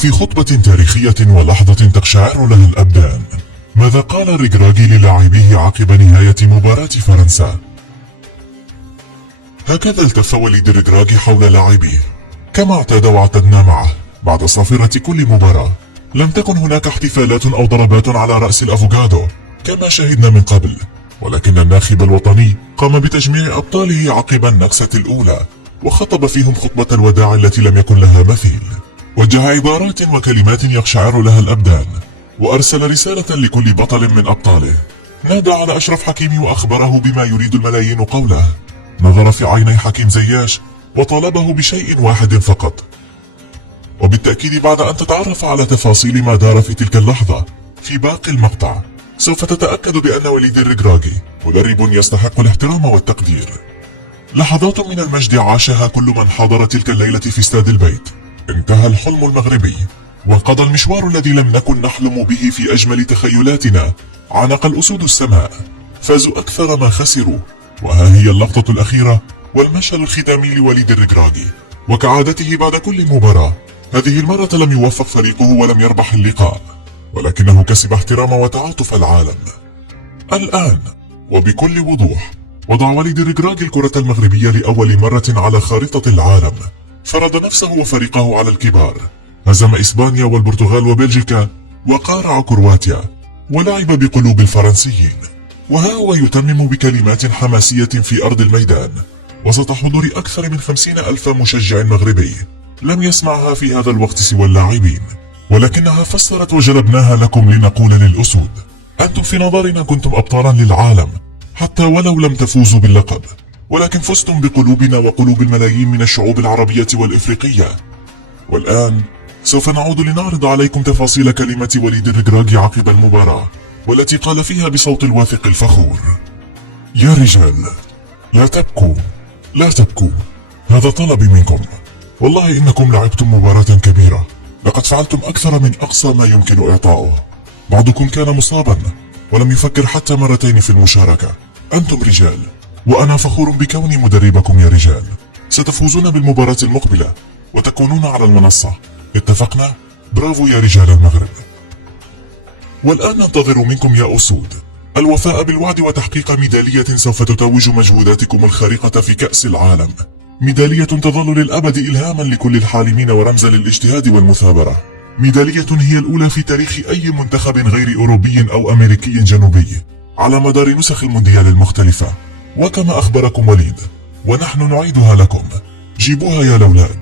في خطبة تاريخية ولحظة تقشعر لها الأبدان، ماذا قال ريغراغي للاعبيه عقب نهاية مباراة فرنسا؟ هكذا التف وليد ريغراغي حول لاعبيه كما اعتاد واعتدنا معه بعد صافرة كل مباراة. لم تكن هناك احتفالات أو ضربات على رأس الأفوكادو كما شهدنا من قبل، ولكن الناخب الوطني قام بتجميع أبطاله عقب النكسة الأولى، وخطب فيهم خطبة الوداع التي لم يكن لها مثيل. وجه عبارات وكلمات يقشعر لها الأبدان، وأرسل رسالة لكل بطل من أبطاله. نادى على أشرف حكيمي وأخبره بما يريد الملايين قوله. نظر في عيني حكيم زياش وطالبه بشيء واحد فقط، وبالتأكيد بعد أن تتعرف على تفاصيل ما دار في تلك اللحظة في باقي المقطع سوف تتأكد بأن وليد ريغراغي مدرب يستحق الاحترام والتقدير. لحظات من المجد عاشها كل من حضر تلك الليلة في استاد البيت. انتهى الحلم المغربي وانقضى المشوار الذي لم نكن نحلم به في أجمل تخيلاتنا. عانق الأسود السماء، فازوا أكثر ما خسروا، وها هي اللقطة الأخيرة والمشهد الختامي لوليد ريغراغي. وكعادته بعد كل مباراة، هذه المرة لم يوفق فريقه ولم يربح اللقاء، ولكنه كسب احترام وتعاطف العالم. الآن وبكل وضوح وضع وليد ريغراغي الكرة المغربية لأول مرة على خارطة العالم، فرض نفسه وفريقه على الكبار، هزم إسبانيا والبرتغال وبلجيكا وقارع كرواتيا، ولعب بقلوب الفرنسيين. وها هو يتمم بكلمات حماسية في أرض الميدان وسط حضور أكثر من 50,000 مشجع مغربي لم يسمعها في هذا الوقت سوى اللاعبين، ولكنها فسرت وجلبناها لكم لنقول للأسود: أنتم في نظرنا كنتم أبطالا للعالم، حتى ولو لم تفوزوا باللقب، ولكن فزتم بقلوبنا وقلوب الملايين من الشعوب العربية والإفريقية. والآن سوف نعود لنعرض عليكم تفاصيل كلمة وليد ريغراغي عقب المباراة، والتي قال فيها بصوت الواثق الفخور: يا رجال، لا تبكوا، لا تبكوا، هذا طلبي منكم. والله إنكم لعبتم مباراة كبيرة، لقد فعلتم أكثر من أقصى ما يمكن إعطاؤه. بعضكم كان مصابا ولم يفكر حتى مرتين في المشاركة. أنتم رجال، وأنا فخور بكوني مدربكم يا رجال. ستفوزون بالمباراة المقبلة وتكونون على المنصة، اتفقنا؟ برافو يا رجال المغرب. والآن ننتظر منكم يا أسود الوفاء بالوعد وتحقيق ميدالية سوف تتوج مجهوداتكم الخارقة في كأس العالم، ميدالية تظل للأبد إلهاما لكل الحالمين ورمزا للاجتهاد والمثابرة، ميدالية هي الأولى في تاريخ أي منتخب غير أوروبي أو أمريكي جنوبي على مدار نسخ المونديال المختلفة. وكما أخبركم وليد، ونحن نعيدها لكم: جيبوها يا الأولاد.